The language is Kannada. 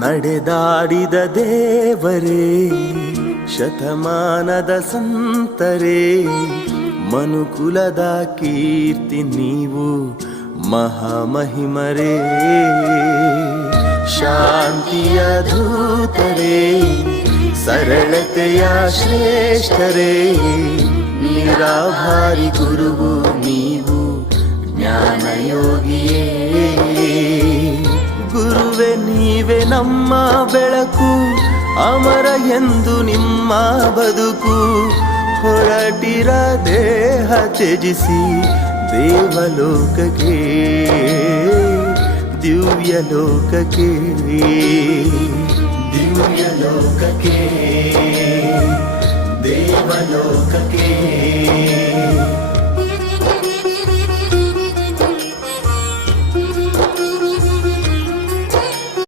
ನಡೆದಾಡಿದ ದೇವರೇ ಶತಮಾನದ ಸಂತರೇ ಮನುಕುಲದ ಕೀರ್ತಿ ನೀವು ಮಹಾಮಹಿಮರೇ ಶಾಂತಿಯ ದೂತರೇ ಸರಳತೆಯ ಶ್ರೇಷ್ಠರೇ ನಿರಾಭಾರಿ ಗುರುವು ನೀವು ಜ್ಞಾನಯೋಗಿಯೇ ಗುರುವೆ ನೀವೇ ನಮ್ಮ ಬೆಳಕು ಅಮರ ಎಂದು ನಿಮ್ಮ ಬದುಕು ಹೊರಟಿರ ದೇಹ ತ್ಯಜಿಸಿ ದೇವಲೋಕಕ್ಕೆ ದಿವ್ಯಲೋಕಕ್ಕೆ ದಿವ್ಯಲೋಕಕ್ಕೆ ದೇವಲೋಕಕ್ಕೆ